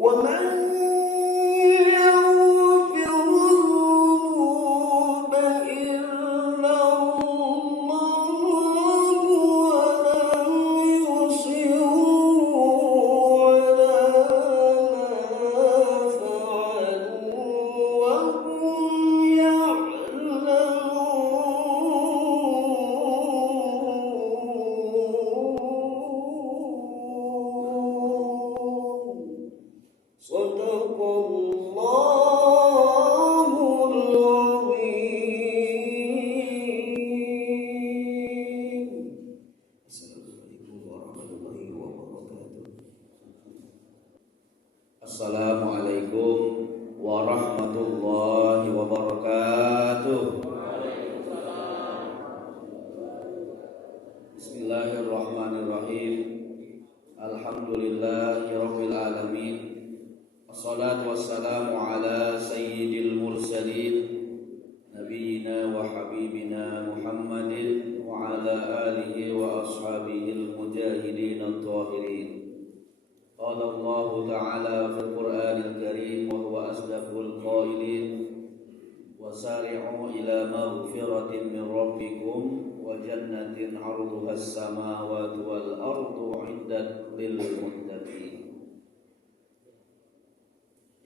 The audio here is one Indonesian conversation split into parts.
ومن يغفر الذنوب إلا الله ولم يصروا على ما فعلوا وهم يعلمون. Sadaqallahul Azim. Assalamualaikum warahmatullahi wabarakatuh. Bismillahirrahmanirrahim. Alhamdulillahirabbil alamin. Wassalatu wassalamu ala sayyidil mursalin nabiyina wa habibina Muhammadin wa ala alihi wa ashabihil mujahidin at-tahirin. Qala Allah ta'ala fil Qur'anil Karim wa huwa asdaqul qailin wasari'u ila maghfiratin min rabbikum wa jannatin 'arduha as-samawati wal ardu 'iddat lil muttaqin.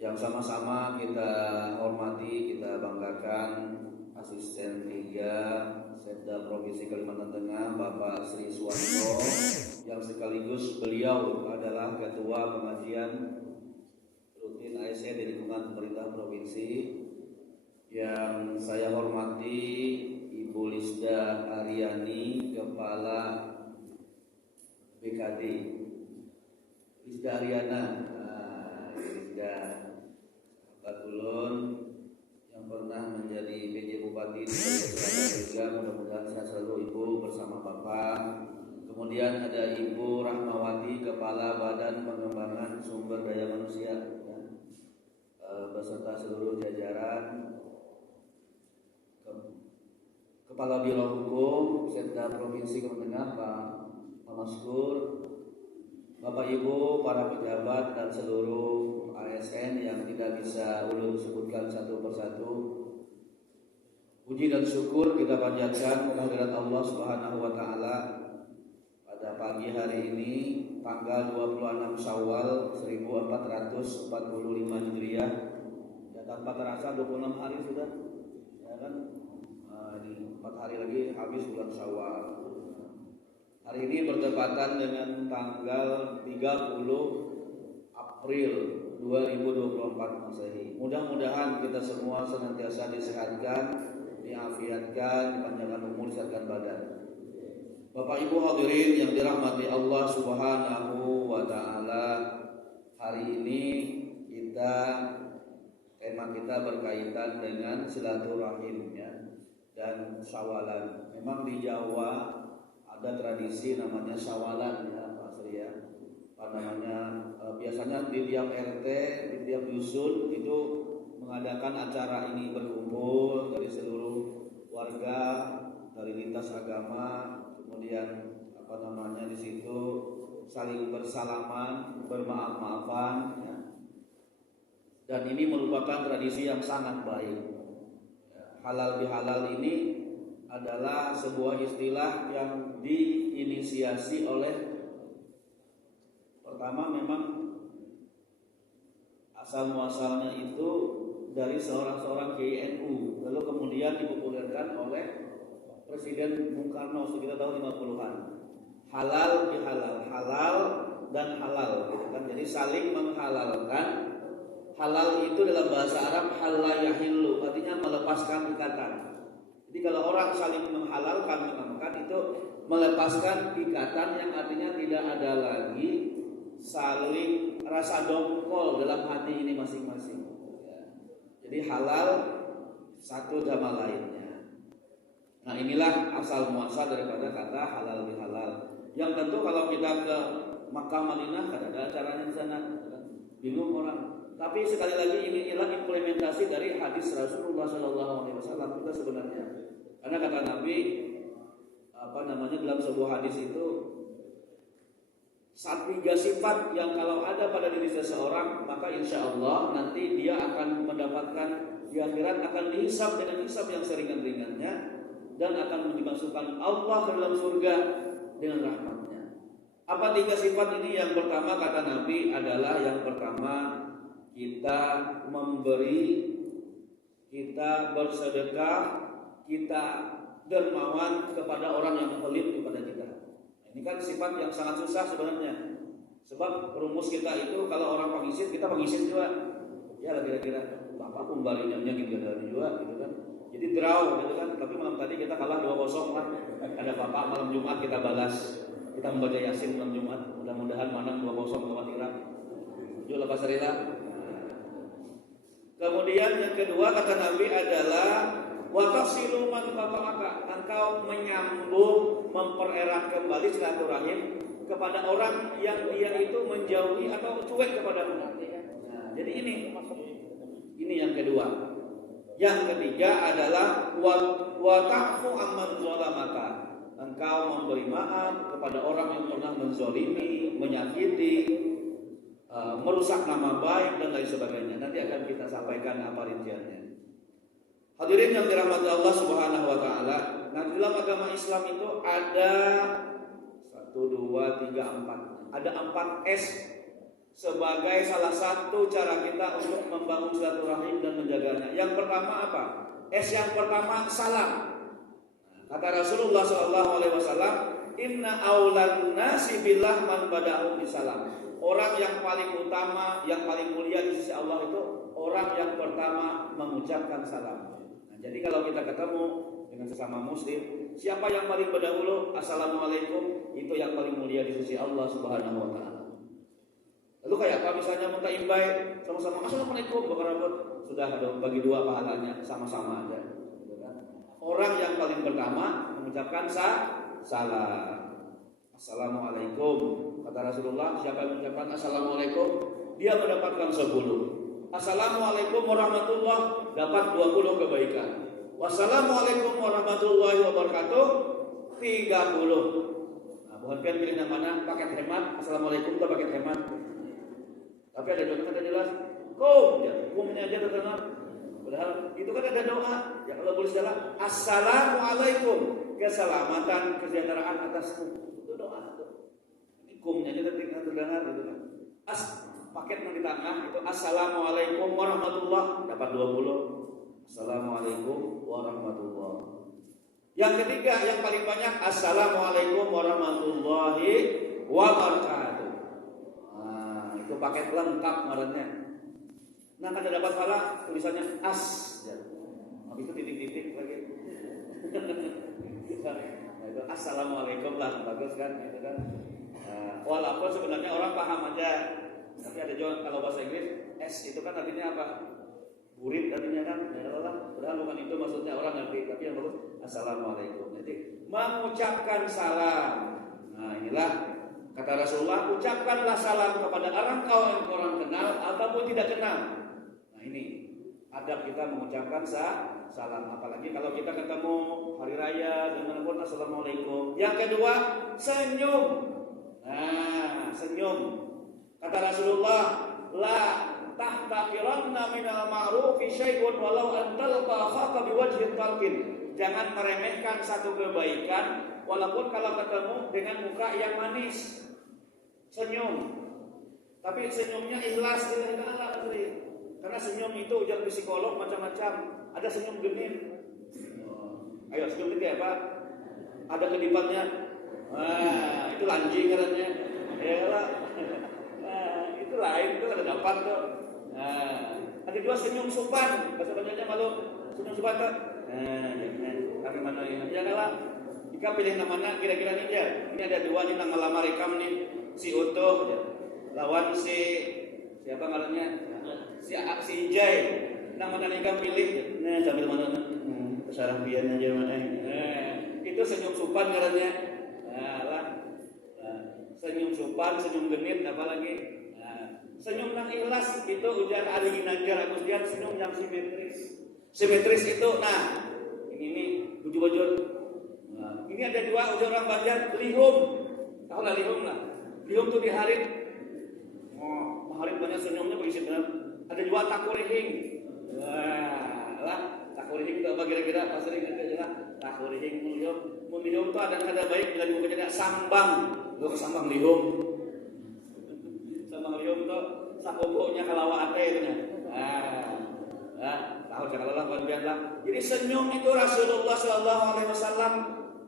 Yang sama-sama kita hormati, kita banggakan Asisten 3 Setda Provinsi Kalimantan Tengah Bapak Sri Suwanto, yang sekaligus beliau adalah Ketua Pengajian Rutin ASN di lingkungan pemerintah provinsi. Yang saya hormati Ibu Lisda Aryani, Kepala BKD. Lisda Aryana, Lisda Batulun yang pernah menjadi PJ Bupati di juga, mudah-mudahan sehat selalu Ibu bersama Bapak. Kemudian ada Ibu Rahmawati, Kepala Badan Pengembangan Sumber Daya Manusia, ya, beserta seluruh jajaran. Kepala Biro Hukum Setda Provinsi Kalimantan Tengah Pak Maskur, Bapak Ibu, para pejabat dan seluruh ASN yang tidak bisa ulun sebutkan satu persatu. Puji dan syukur kita panjatkan kehadirat Allah Subhanahu wa taala pada pagi hari ini tanggal 26 Syawal 1445 Hijriah. Ya, tanpa terasa 26 hari sudah. Ya kan? Ini 4 hari lagi habis bulan Syawal. Hari ini bertepatan dengan tanggal 30 April 2024 Masehi. Mudah-mudahan kita semua senantiasa disehatkan, diafiatkan, dipanjangkan umur, disehatkan badan. Bapak Ibu hadirin yang dirahmati Allah Subhanahu wa taala, hari ini tema kita berkaitan dengan silaturahim, ya, dan syawalan. Memang di Jawa ada tradisi namanya syawalan, ya Pak Sri, ya. Biasanya di tiap RT, di tiap dusun itu mengadakan acara ini, berkumpul dari seluruh warga, dari lintas agama, kemudian di situ saling bersalaman, bermaaf-maafan, ya. Dan ini merupakan tradisi yang sangat baik. Halal bihalal ini adalah sebuah istilah yang diinisiasi oleh, pertama memang asal muasalnya itu dari seorang Kiai NU, lalu kemudian dipopulerkan oleh Presiden Bung Karno sekitar tahun 50-an. Halal bihalal, halal dan halal, gitu kan. Jadi saling menghalalkan. Halal itu dalam bahasa Arab halal yahillu, artinya melepaskan ikatan. Jadi kalau orang saling menghalalkan, itu melepaskan ikatan yang artinya tidak ada lagi saling rasa dongkol dalam hati ini masing-masing. Jadi halal satu sama lainnya. Nah, inilah asal muasal daripada kata halal bihalal. Yang tentu kalau kita ke Makkah Madinah kan ada acaranya di sana, bingung orang. Tapi sekali lagi inilah implementasi dari hadis Rasulullah SAW kita sebenarnya. Karena kata Nabi dalam sebuah hadis itu, tiga sifat yang kalau ada pada diri seseorang, maka insya Allah nanti dia akan mendapatkan di akhirat, akan dihisab dengan hisab yang seringan-ringannya, dan akan dimasukkan Allah ke dalam surga dengan rahmatnya. Apa tiga sifat ini? Yang pertama kata Nabi adalah yang pertama kita memberi, kita bersedekah, kita dermawan kepada orang yang pelit kepada kita. Ini kan sifat yang sangat susah sebenarnya. Sebab rumus kita itu kalau orang pengisit, kita pengisit juga. Ya kira-kira Bapak pembalinya gitu juga gitu kan. Jadi draw gitu kan. Tapi malam tadi kita kalah 2-0 lah. Ada Bapak malam Jumat kita balas. Kita membaca Yasin malam Jumat. Mudah-mudahan menang 2-0 lawan Irak. Jul lepas rela. Kemudian yang kedua kata Nabi adalah watasilu man qata'aka, engkau menyambung, mempererat kembali silaturahim kepada orang yang dia itu menjauhi atau cuek kepadamu. Nah, jadi ini yang kedua. Yang ketiga adalah wa ta'fu amman zalamaka, engkau memberi maaf kepada orang yang pernah menzalimi, menyakiti, merusak nama baik dan lain sebagainya. Nanti akan kita sampaikan apa rinciannya. Hadirin yang dirahmati Allah Subhanahu wa taala, nah dalam agama Islam itu ada 1 2 3 4. Ada 4 S sebagai salah satu cara kita untuk membangun silaturahim dan menjaganya. Yang pertama apa? S yang pertama salam. Kata Rasulullah SAW, inna aulan nasi billah man bada'u bisalam. Orang yang paling utama, yang paling mulia di sisi Allah itu orang yang pertama mengucapkan salam. Jadi kalau kita ketemu dengan sesama muslim, siapa yang paling berdahulu assalamualaikum, itu yang paling mulia di sisi Allah Subhanahu wa taala. Lalu kayak apa misalnya minta imbai sama-sama assalamualaikum berkarabat, sudah ada bagi dua pahalanya sama-sama aja. Orang yang paling pertama mengucapkan salam. Assalamualaikum. Kata Rasulullah, siapa yang mengucapkan assalamualaikum, dia mendapatkan 10. Assalamualaikum warahmatullahi, dapat 20 kebaikan. Wassalamualaikum warahmatullahi wabarakatuh, 30. Nah, bukan kan pilih yang mana, paket hemat. Assalamualaikum itu paket hemat. Tapi ada doa kata jelas, kumnya aja terkenal. Padahal itu kan ada doa. Ya kalau boleh salah, assalamualaikum, keselamatan, kesejahteraan atasmu. Itu doa tuh. Ini kumnya aja terdengar gitu kan. Paket yang di tengah itu assalamualaikum warahmatullahi, dapat 20. Assalamualaikum warahmatullahi. Yang ketiga yang paling banyak assalamualaikum warahmatullahi wabarakatuh. Nah, itu paket lengkap ngarannya. Nah, kada dapat pala tulisannya as. Ya. Habis itu titik-titik lagi. Nah, itu assalamualaikum lah, bagus kan gitu kan. Walaupun sebenarnya orang paham aja. Tapi ada juga kalau bahasa Inggris S itu kan artinya apa? Burit artinya kan. Ya Allah, padahal bukan itu maksudnya, orang ngerti. Tapi yang bagus assalamualaikum. Jadi mengucapkan salam. Nah inilah kata Rasulullah, ucapkanlah salam kepada orang kenal ataupun tidak kenal. Nah ini adab kita mengucapkan salam. Apalagi kalau kita ketemu hari raya dengan pun assalamualaikum. Yang kedua senyum. Nah senyum. Kata Rasulullah, la tahtaqiranna minal ma'rufi syai'un walau an talqa akhaka biwajhin talqin. Jangan meremehkan satu kebaikan walaupun kalau ketemu dengan muka yang manis. Senyum. Tapi senyumnya ikhlas lillahi ta'ala. Karena senyum itu ujar psikolog macam-macam. Ada senyum genit. Ayo senyum genit apa? Ada kedipannya. Nah, itu lanjing katanya. Ya lah. Itu lain, itu ada dapat tuh. Nah, ada dua senyum supan, bahasa Banyunya malu. Senyum supan tuh. Nah, jangan mana ini? Jangan lah. Jika pilih namanya kira-kira nih ya. Ini ada dua nih nama lama rekam nih. Si Utuh lawan si siapa ngarannya? Si Ijay. Nama nikah pilih. Nah, sambil mana? Sarang pian aja mana? Nah, itu senyum supan ngarannya. Nah, lah. Senyum supan, senyum genit, apalagi? Senyum yang ikhlas itu ujar Ali Ginanjar Agusdian, senyum yang simetris. Simetris itu, nah ini bujur-bujur. Nah, ini ada dua ujar orang Banjar, lihum. Tahu lah lihum lah. Lihum tuh diharit. Oh, harit banyak senyumnya begitu benar. Ada juga takurihing. Wah, lah takurihing itu apa kira-kira? Pas sering kira-kira takurihing lihum. Lihum tuh ada baik bila dibukanya sambang. Lu ke sambang lihum. Sambang lihum tuh sakobonya kalawa ate itu nya. Tahu jangan lelah lah. Jadi senyum itu Rasulullah Shallallahu Alaihi Wasallam,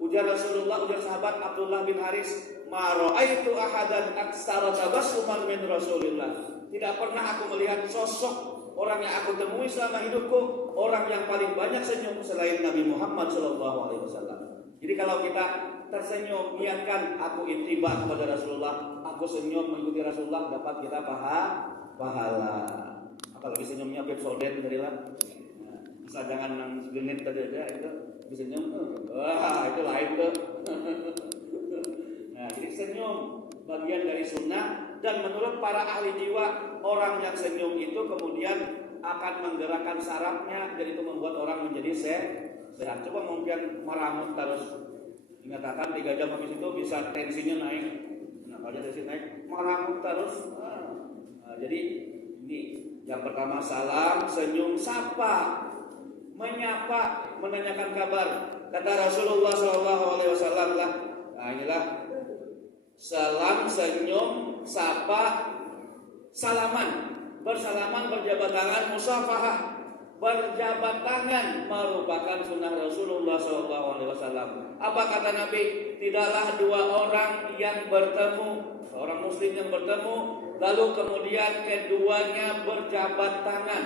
ujar Rasulullah, ujar sahabat Abdullah bin Haris, maroaitu ahadan aksara tabassuman min Rasulillah. Tidak pernah aku melihat sosok orang yang aku temui selama hidupku, orang yang paling banyak senyum selain Nabi Muhammad Shallallahu Alaihi Wasallam. Jadi kalau kita tersenyum, niatkan aku intibah kepada Rasulullah, aku senyum mengikuti Rasulullah, dapat kita pahala. Apalagi senyumnya Beb Soden dari lah. Bisa jangan nang genit tadi aja itu senyum. Wah, itu lain tuh. Nah, jadi senyum bagian dari sunnah, dan menurut para ahli jiwa, orang yang senyum itu kemudian akan menggerakkan sarafnya, dan itu membuat orang menjadi sehat. Coba mungkin meramut terus, mengatakan 3 jam habis itu bisa tensinya naik. Nah, kalau tensi naik, meramut terus. Jadi ini yang pertama, salam, senyum, sapa, menyapa, menanyakan kabar. Kata Rasulullah SAW lah. Nah, inilah salam, senyum, sapa, salaman. Bersalaman, berjabat tangan, musafahah. Berjabat tangan merupakan sunnah Rasulullah SAW. Apa kata Nabi? Tidaklah 2 orang yang bertemu, seorang muslim yang bertemu, lalu kemudian keduanya berjabat tangan,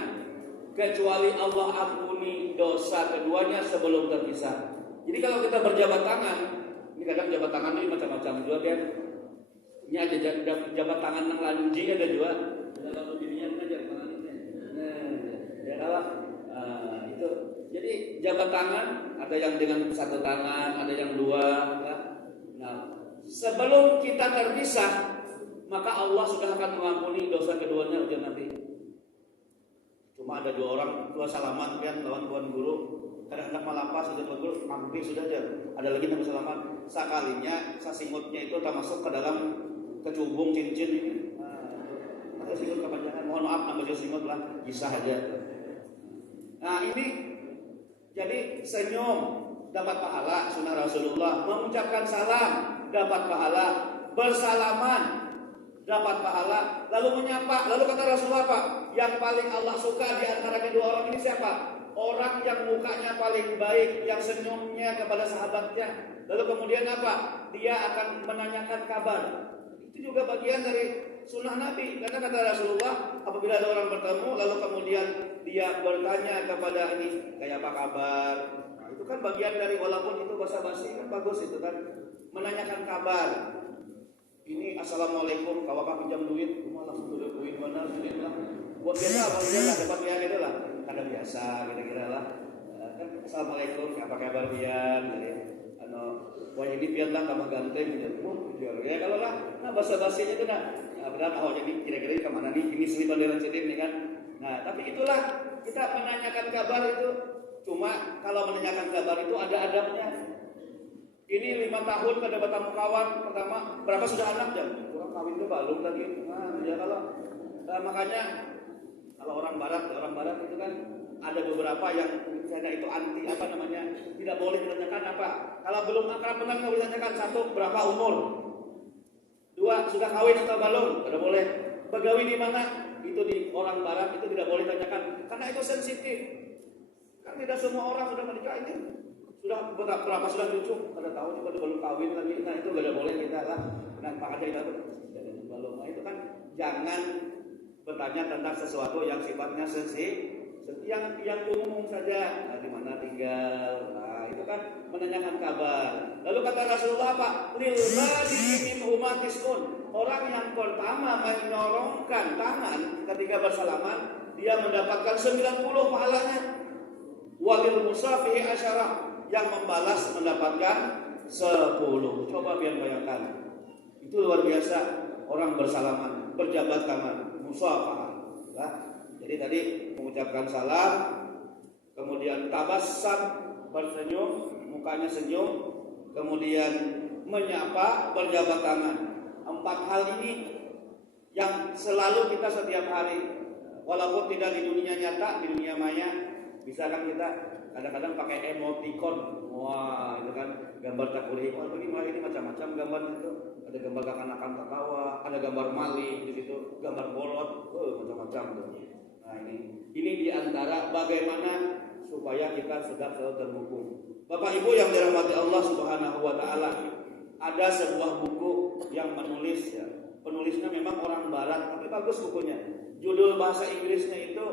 kecuali Allah ampuni dosa keduanya sebelum terpisah. Jadi kalau kita berjabat tangan, ini kadang jabat tangan ini macam-macam juga kan. Ini ada jabat tangan yang lanji ada juga. Dalam dirinya aja tangan ini. Ya kalau itu. Jadi jabat tangan ada yang dengan 1 tangan, ada yang 2. Nah, sebelum kita terpisah, maka Allah sudah akan mengampuni dosa keduanya, ujar Nabi. Cuma ada 2 orang, 2 salaman kan lawan tuan guru. Kadang-kadang malapas sudah tuan guru, mampir sudah aja. Ada lagi Nabi salaman. Sekalinya sasimutnya itu termasuk ke dalam kecubung cincin ini. Ada simut kepanjangan. Mohon maaf nama simut lah, kisah aja. Nah ini jadi senyum dapat pahala sunnah Rasulullah, mengucapkan salam dapat pahala, bersalaman dapat pahala, lalu menyapa. Lalu kata Rasulullah apa? Yang paling Allah suka di antara kedua orang ini siapa? Orang yang mukanya paling baik, yang senyumnya kepada sahabatnya. Lalu kemudian apa? Dia akan menanyakan kabar. Itu juga bagian dari sunnah Nabi. Karena kata Rasulullah, apabila ada orang bertemu, lalu kemudian dia bertanya kepada ini, kayak apa kabar? Nah, itu kan bagian dari, walaupun itu basa-basi kan bagus itu kan, menanyakan kabar. Ini assalamualaikum, kawakah pinjam duit? Rumah langsung duit mana? Duit lah. Buat biasa, buat biasa dapat biaya itu lah. Kada biasa, kira-kira lah. Kan assalamualaikum, apa kabar pian? Wah ini pian lah, kamar ganteng. Ya kalau lah, nah basa-basinya itu nah. Benar, oh jadi kira-kira kemana nih? Ini sini banderan sini nih kan. Nah, tapi itulah kita menanyakan kabar itu. Cuma kalau menanyakan kabar itu ada adabnya. Ini 5 tahun kada bertemu kawan. Pertama, berapa sudah anak jam? Kurang kawin itu belum lagi. Nah, ya kalau makanya kalau orang barat itu kan ada beberapa yang misalnya itu anti apa namanya, tidak boleh ditanyakan apa. Kalau belum akrab benar nggak boleh ditanyakan. 1, berapa umur? 2, sudah kawin atau belum? Tidak boleh. Begawi di mana? Itu di orang barat itu tidak boleh ditanyakan karena itu sensitif. Kan tidak semua orang sudah menikah ini. Sudah berapa sudah cucu? Kada tahu juga belum kawin lagi. Nah itu tidak boleh kita lah. Nah makanya kita belum. Nah, itu kan jangan bertanya tentang sesuatu yang sifatnya sensitif. Yang umum saja. Nah, di mana tinggal? Nah itu kan menanyakan kabar. Lalu kata Rasulullah apa? Lil badi min umatisun. Orang yang pertama menyorongkan tangan ketika bersalaman, dia mendapatkan 90 pahalanya. Walil musafihi asyarah, yang membalas mendapatkan 10. Coba biar bayangkan. Itu luar biasa. Orang bersalaman, berjabat tangan, musafahah. Nah, jadi tadi mengucapkan salam, kemudian tabassam, bersenyum, mukanya senyum, kemudian menyapa, berjabat tangan. 4 hal ini yang selalu kita setiap hari, walaupun tidak di dunia nyata, di dunia maya, bisa kan kita kadang-kadang pakai emoticon. Wah, itu kan gambar takuri. Wah, bagaimana ini macam-macam gambar itu. Ada gambar kekanakan tertawa, ada gambar maling di situ, gambar bolot, macam-macam tuh. Nah, ini di antara bagaimana supaya kita selalu terhubung. Bapak Ibu yang dirahmati Allah Subhanahu wa taala, ada sebuah buku yang menulis ya. Penulisnya memang orang barat, tapi bagus bukunya. Judul bahasa Inggrisnya itu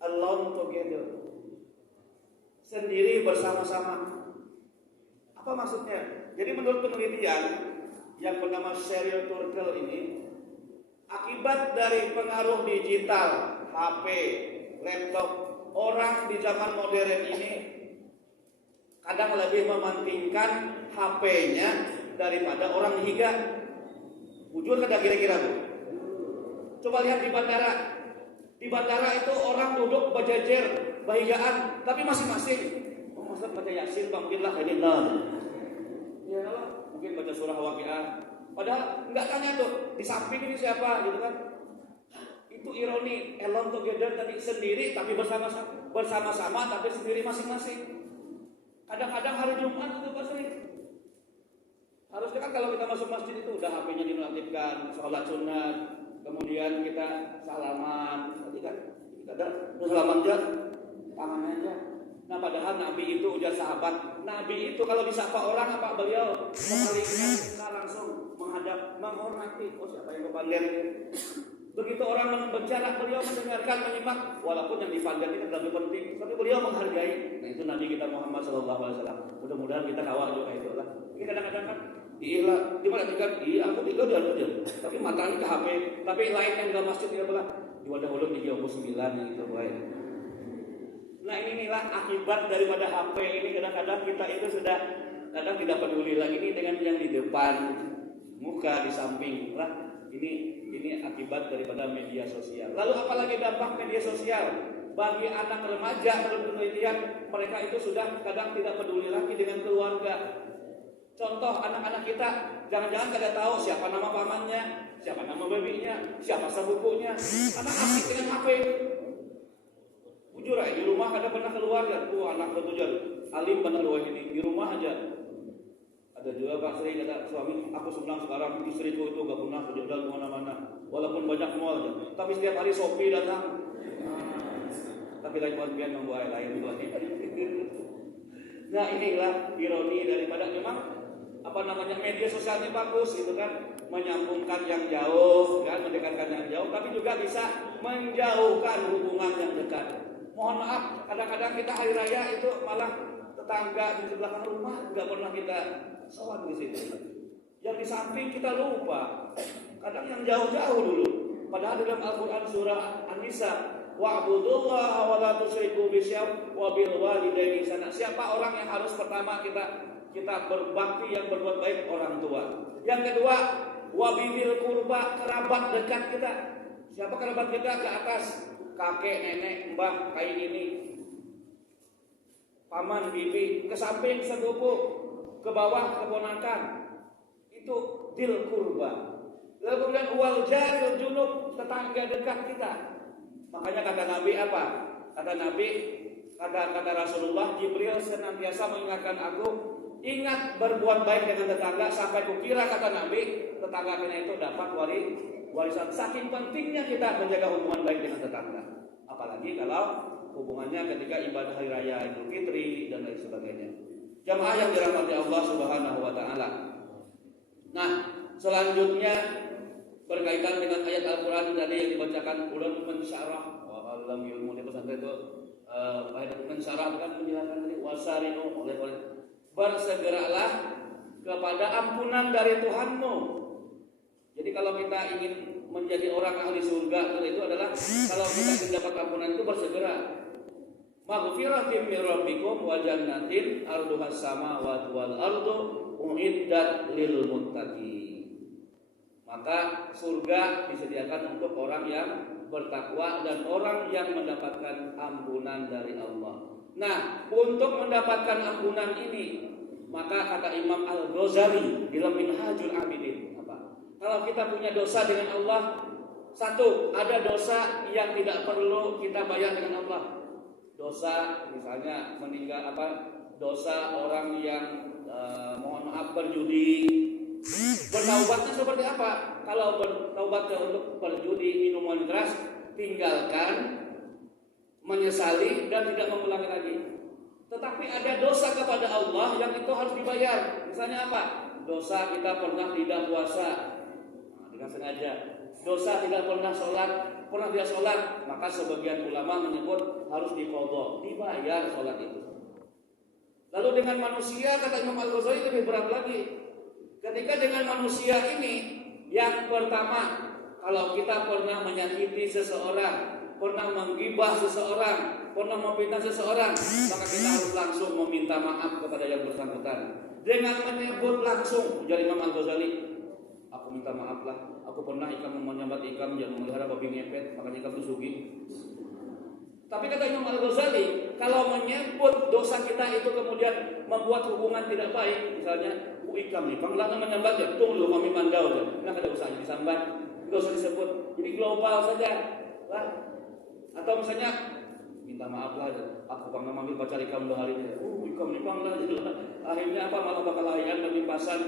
Alone Together. Sendiri bersama-sama. Apa maksudnya? Jadi menurut penelitian yang bernama Sheryl Turkle ini, akibat dari pengaruh digital, HP, laptop, orang di zaman modern ini kadang lebih mementingkan HP-nya daripada orang higa. Jujur kada kira-kira Bu? Coba lihat di bandara. Di bandara itu orang duduk berjejer, bahigaan, tapi masing-masing. Oh, Ustaz baca Yasin, mungkinlah ini ya Allah, mungkin baca surah Waqiah. Padahal enggak tanya tuh, di samping ini siapa gitu kan. Itu ironi, alone together tadi sendiri tapi bersama-sama tapi sendiri masing-masing. Kadang-kadang hari Jumat itu pasti harusnya kan kalau kita masuk masjid itu udah HP-nya dinonaktifkan, sholat sunat, kemudian kita salaman, tadi kan kita salaman aja, tangan aja. Nah padahal Nabi itu ujar sahabat, Nabi itu kalau disapa orang apa beliau kita langsung menghadap, menghormati. Oh siapa yang kepandang? Begitu orang berbicara, beliau mendengarkan, menyimak, walaupun yang dipandang itu lebih penting, tapi beliau menghargai. Nah itu Nabi kita Muhammad SAW. Mudah-mudahan kita kawal juga itu lah. Ini kadang-kadang kan, iya, diperhatikan, iya aku tiga dia aja, tapi matanya ke HP, tapi lain yang dalam masjid dia bilang, di wadah mulut di Jauh 9 yang itu baik. Nah inilah akibat daripada HP ini, kadang-kadang kita itu sudah kadang tidak peduli lagi ini dengan yang di depan muka, di samping lah. Ini akibat daripada media sosial. Lalu apalagi dampak media sosial bagi anak remaja? Menurut penelitian mereka itu sudah kadang tidak peduli lagi dengan keluarga. Contoh anak-anak kita jangan-jangan tidak tahu siapa nama pamannya, siapa nama babynya, siapa sepupunya. Anak asik dengan HP. Jujur aja di rumah kada pernah keluar kan? Anak bertujuan alim benar luar ini di rumah aja. Ada juga Pak sering kata suami, aku senang sekarang istriku itu gak pernah berjalan kemana-mana, walaupun banyak mall aja. Tapi setiap hari Shopee datang. Tapi lain bagian membuat lain juga. Nah inilah ironi daripada memang media sosial ini bagus gitu kan, menyambungkan yang jauh, kan, mendekatkan yang jauh, tapi juga bisa menjauhkan hubungan yang dekat. Mohon maaf, kadang-kadang kita hari raya itu malah tetangga di belakang rumah nggak pernah kita sholat di situ. Yang di samping kita lupa. Kadang yang jauh-jauh dulu. Padahal dalam Al-Quran surah An-Nisa, wa'budullaha wa la tusyriku bisyai'in wa bil walidaini ihsana. Siapa orang yang harus pertama kita berbakti, yang berbuat baik? Orang tua. Yang kedua, wabil kurba, kerabat dekat kita. Siapa kerabat kita? Ke atas, kakek, nenek, mbah, kayak ini, paman, bibi. Ke samping sepupu, ke bawah keponakan. Itu dil kurba. Lalu kemudian wal jaril junub, tetangga dekat kita. Makanya kata Nabi apa? Kata Nabi, kata Rasulullah, Jibril senantiasa mengingatkan aku, ingat berbuat baik dengan tetangga sampai kukira, kata Nabi, tetangga kita itu dapat warisan. Saking pentingnya kita menjaga hubungan baik dengan tetangga. Apalagi kalau hubungannya ketika ibadah hari raya Idul Fitri dan lain sebagainya. Jamaah yang dirahmati Allah Subhanahu wa taala. Nah, selanjutnya berkaitan dengan ayat Al-Qur'an tadi yang dibacakan ulun mensyarah wa alam ilmu di pesantren itu ayat mensyarah kan menjelaskan tadi wasarinu oleh bersegeralah kepada ampunan dari Tuhanmu. Jadi kalau kita ingin menjadi orang ahli surga itu adalah kalau kita mendapat ampunan itu bersegera. Maghfiratin min rabbikum wa jannatin arduhas samawati wal ardu uiddat lil muttaqin. Maka surga disediakan untuk orang yang bertakwa dan orang yang mendapatkan ampunan dari Allah. Nah, untuk mendapatkan ampunan ini, maka kata Imam Al-Ghazali dalam Minhajul Abidin, Kalau kita punya dosa dengan Allah, satu, ada dosa yang tidak perlu kita bayar dengan Allah. Dosa misalnya meninggal dosa orang yang mohon maaf berjudi. Bertaubatnya seperti apa? Kalau bertaubatnya untuk berjudi, minuman keras, tinggalkan, menyesali dan tidak mengulangi lagi. Tetapi ada dosa kepada Allah yang itu harus dibayar. Misalnya apa? Dosa kita pernah tidak puasa, dengan sengaja. Dosa tidak pernah tidak sholat, maka sebagian ulama menyebut harus diqadha, dibayar sholat itu. Lalu dengan manusia, kata Imam Al-Ghazali, lebih berat lagi. Ketika dengan manusia ini, yang pertama, kalau kita pernah menyakiti seseorang, pernah menggibah seseorang, pernah memfitnah seseorang, maka kita harus langsung meminta maaf kepada yang bersangkutan. Dengan menyebut langsung, ujar Imam Al-Ghazali, aku minta maaf lah, aku pernah menyambat ikam yang memelihara babi ngepet, makanya ikam disugi. Tapi kata Imam Al-Ghazali, kalau menyebut dosa kita itu kemudian membuat hubungan tidak baik, misalnya ikam nih, panggilan menyambat ya, tunggu kami mandau ya, nah ada usahanya disambat, tidak usah disebut, jadi global saja, lah. Atau misalnya minta maaf lah, aku pernah manggil pacar ikam 2 hari ini, ikam nih panggilan, akhirnya apa malah bakal layan dan limpasan,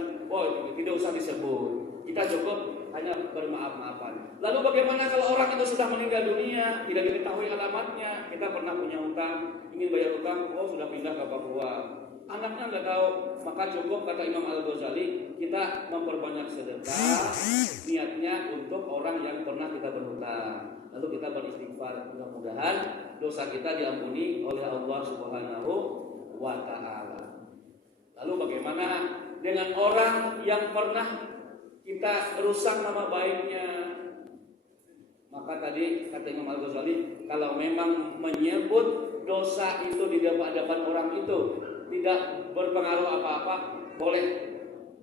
tidak usah disebut. Kita cukup hanya bermaaf-maafan. Lalu bagaimana kalau orang itu sudah meninggal dunia, tidak diketahui alamatnya, kita pernah punya hutang, ingin bayar hutang, sudah pindah ke Papua, anaknya nggak tahu, maka cukup kata Imam Al-Ghazali, kita memperbanyak sedekah, niatnya untuk orang yang pernah kita berhutang. Lalu kita beristighfar, mudah-mudahan dosa kita diampuni oleh Allah Subhanahu wa Ta'ala. Lalu bagaimana dengan orang yang pernah kita rusak nama baiknya? Maka tadi kata Imam Al-Ghazali, kalau memang menyebut dosa itu di hadapan orang itu tidak berpengaruh apa-apa, boleh.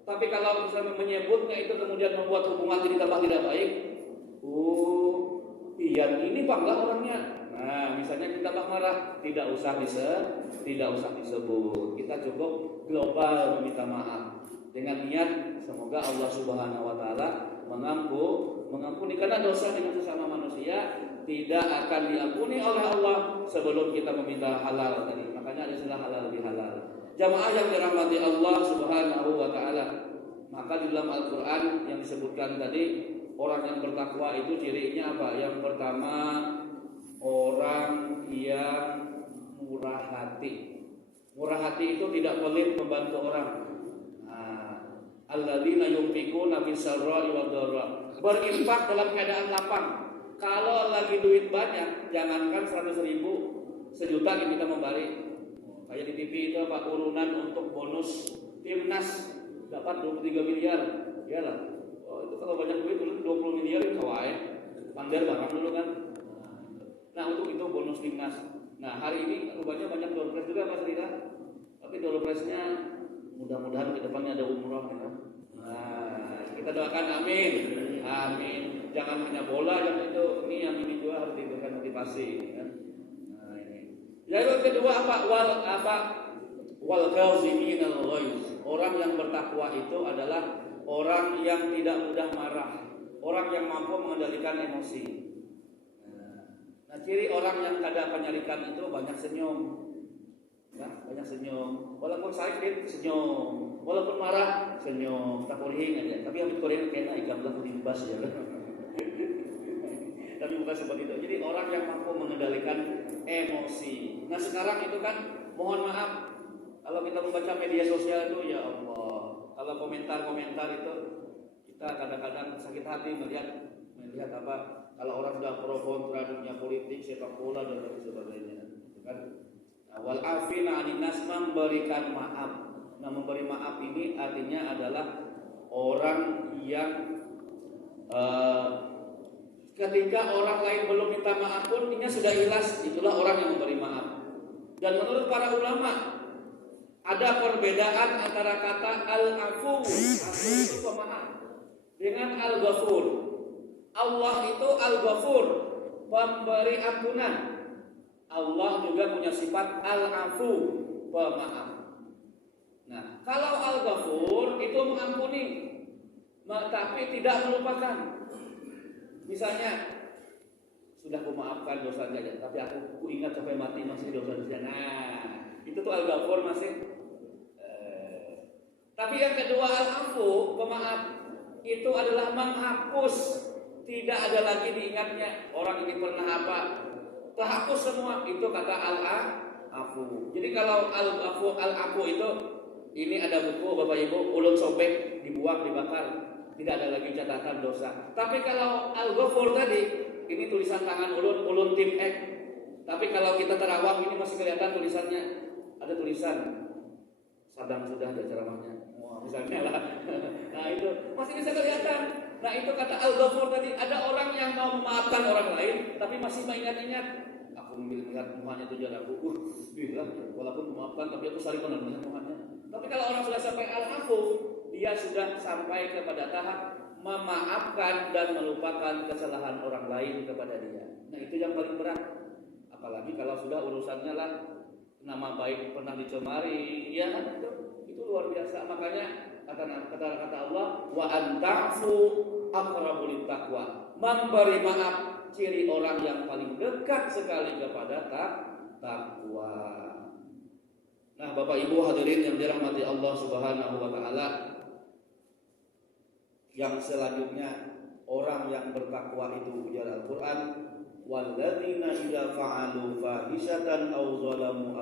Tapi kalau misalnya menyebutnya itu kemudian membuat hubungan jadi tambah tidak baik, yang ini bangga orangnya. Nah, misalnya kita marah, tidak usah disebut. Kita cukup global meminta maaf dengan niat semoga Allah Subhanahu wa Ta'ala mengampuni, karena dosa dengan sesama manusia tidak akan diampuni oleh Allah sebelum kita meminta halal tadi. Makanya ada istilah halal bihalal. Jamaah yang dirahmati Allah Subhanahu wa Ta'ala, maka di dalam Al-Qur'an yang disebutkan tadi, orang yang bertakwa itu cirinya apa? Yang pertama, orang yang murah hati. Murah hati itu tidak pelit membantu orang. Alladzina yunfiquna fis sarra'i wad dharra. Berinfak dalam keadaan lapang. Kalau lagi duit banyak, jangankan 100.000, 1.000.000 yang kita memberi. Kayak di TV itu apa, urunan untuk bonus timnas dapat 23 miliar. Iyalah. Itu kalau banyak duit dulu 20 miliar itu kawai. Pandar barang dulu kan. Nah, untuk itu bonus timnas. Nah, hari ini rupanya banyak door prize juga Mas Rida. Tapi door prize-nya mudah-mudahan ke depannya ada umroh ya. Nah, kita doakan amin. Amin. Jangan hanya bola yang itu, yang ini juga harus diberikan motivasi ya. Nah, ini. Lalu kedua wal kazimin al-ghaiz. Orang yang bertakwa itu adalah orang yang tidak mudah marah, orang yang mampu mengendalikan emosi. Nah, ciri orang yang kada penyalikan itu banyak senyum. Ya, banyak senyum. Walaupun sakit senyum, walaupun marah senyum. Tak boleh aja. Tapi habis Korea kena ikan belah limbas ya. Tapi bukan seperti itu. Jadi orang yang mampu mengendalikan emosi. Nah, sekarang itu kan mohon maaf kalau kita membaca media sosial itu, ya Allah, kalau komentar-komentar itu kita kadang-kadang sakit hati melihat apa, kalau orang sudah pro kontra dunia politik, sepak bola dan lain sebagainya, kan? Wal afina 'anil nas, memberikan maaf. Nah, memberi maaf ini artinya adalah orang yang ketika orang lain belum minta maaf pun ini sudah ikhlas, itulah orang yang memberi maaf. Dan menurut para ulama ada perbedaan antara kata al-afu, afu itu pemaaf, dengan al-ghafur. Allah itu al-ghafur, pemberi ampunan. Allah juga punya sifat al-afu, pemaaf. Nah, kalau al-ghafur itu mengampuni. tapi tidak melupakan. Misalnya, sudah kumaafkan dosa saja, tapi aku ingat sampai mati masih dosa-dosa. Nah, itu tuh Al-Ghafur masih. Tapi yang kedua Al-Afu, pemaaf, itu adalah menghapus. Tidak ada lagi diingatnya orang ini pernah apa, terhapus semua. Itu kata Al-Afu. Jadi kalau Al-Afu itu, ini ada buku Bapak Ibu, ulun sobek, dibuang, dibakar, tidak ada lagi catatan dosa. Tapi kalau Al-Ghafur tadi, ini tulisan tangan ulun tim X. Tapi kalau kita terawang, ini masih kelihatan tulisannya. Ada tulisan sadang sudah ada ceramahnya. Misalnya lah. Nah itu masih bisa kelihatan. Nah itu kata Al-Ghafur tadi. Ada orang yang mau memaafkan orang lain, tapi masih mengingat-ingat. Aku melihat Tuhannya itu jalan aku. Bilang, walaupun memaafkan, tapi aku saling mengenal Tuhannya. Tapi kalau orang sudah sampai Al-Afu, dia sudah sampai kepada tahap memaafkan dan melupakan kesalahan orang lain kepada dia. Nah itu yang paling berat. Apalagi kalau sudah urusannya lah nama baik pernah dicemari, ya kan? Itu luar biasa. Makanya kata Allah, wa anta'fu aqrabu littaqwa. Memberi maaf ciri orang yang paling dekat sekali kepada takwa. Nah, Bapak Ibu hadirin yang dirahmati Allah Subhanahu wa taala, yang selanjutnya orang yang bertakwa itu ujar Al-Qur'an, walladzina idza fa'alu fahishatan aw zalamu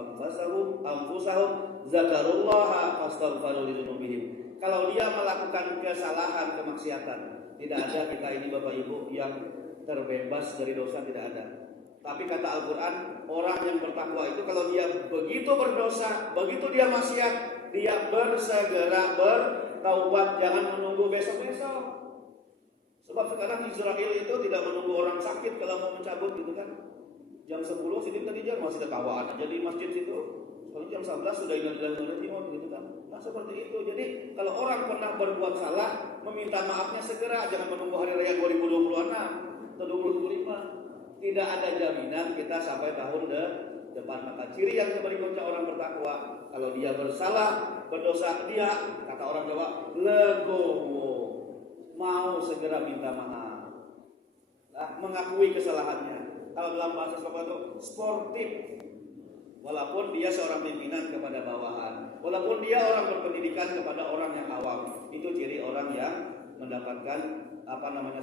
anfusahum zakarullaha fastaghfiru lidzunubihim. Kalau dia melakukan kesalahan, kemaksiatan, tidak ada kita ini Bapak Ibu yang terbebas dari dosa, tidak ada. Tapi kata Al-Quran, orang yang bertakwa itu kalau dia begitu berdosa, begitu dia maksiat, dia bersegera bertaubat, jangan menunggu besok-besok. Sebab sekarang Israel itu tidak menunggu orang sakit kalau mau mencabut gitu kan. Jam 10 sini tadi jam masih ada kawaan aja di masjid situ. Kalau jam 11 sudah ingat-ingat gitu kan. Nah seperti itu. Jadi kalau orang pernah berbuat salah, meminta maafnya segera, jangan menunggu hari raya 2026 atau 2025. Tidak ada jaminan kita sampai tahun depan. Maka ciri yang berikutnya orang bertakwa, kalau dia bersalah, berdosa, dia kata orang Jawa legowo, mau segera minta maaf, mengakui kesalahannya. Kalau dalam bahasa Jawa itu sportif, walaupun dia seorang pimpinan kepada bawahan, walaupun dia orang berpendidikan kepada orang yang awam, itu ciri orang yang mendapatkan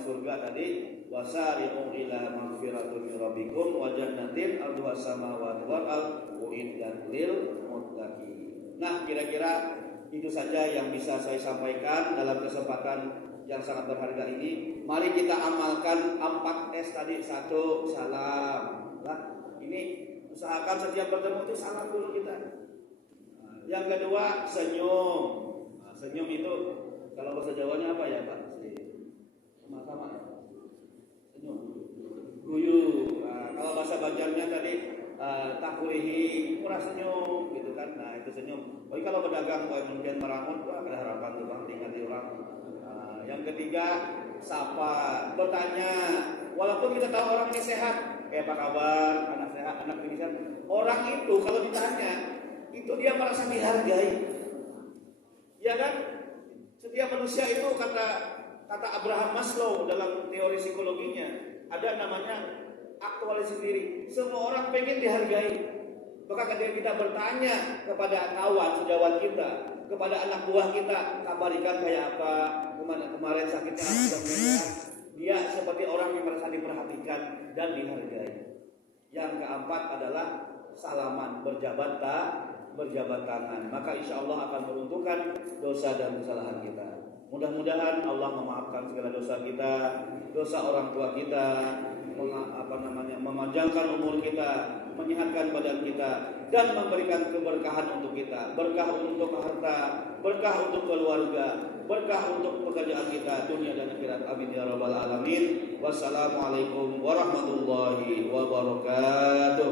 surga tadi. Wasari'u ila magfiratin min rabbikum wa jannatin 'arduhas samawati wal ardu uiddat lil muttaqin. Nah, kira-kira itu saja yang bisa saya sampaikan dalam kesempatan yang sangat berharga ini. Mari kita amalkan 4S tadi. 1, salam. Nah, ini usahakan setiap bertemu itu salam dulu kita. Yang kedua, senyum. Nah, senyum itu kalau bahasa Jawanya apa ya, Pak? Sama-sama ya. Senyum. Guyu. Nah, kalau bahasa Banjarnya tadi takurihi, murah senyum gitu kan. Nah, itu senyum. Oh, kalau pedagang mungkin meramun, ada harapan tuh Bang tinggal di orang. Yang ketiga, sapa, bertanya. Walaupun kita tahu orang ini sehat, apa kabar, anak sehat, anak ini sehat. Orang itu kalau ditanya, itu dia merasa dihargai. Ya kan? Setiap manusia itu kata Abraham Maslow dalam teori psikologinya, ada namanya aktualisasi diri. Semua orang pengen dihargai. Maka ketika kita bertanya kepada kawan sejawat kita, kepada anak buah kita, kabarikan kayak apa, kemarin sakitnya sudah meninggal, dia seperti orang yang merasa diperhatikan dan dihargai. Yang keempat adalah salaman, berjabat tangan. Maka insya Allah akan meruntuhkan dosa dan kesalahan kita. Mudah-mudahan Allah memaafkan segala dosa kita, dosa orang tua kita, memanjangkan umur kita, menyehatkan badan kita, dan memberikan keberkahan untuk kita, berkah untuk harta, berkah untuk keluarga, berkah untuk pekerjaan kita dunia dan akhirat. Amin ya rabbal alamin. Wassalamualaikum warahmatullahi wabarakatuh.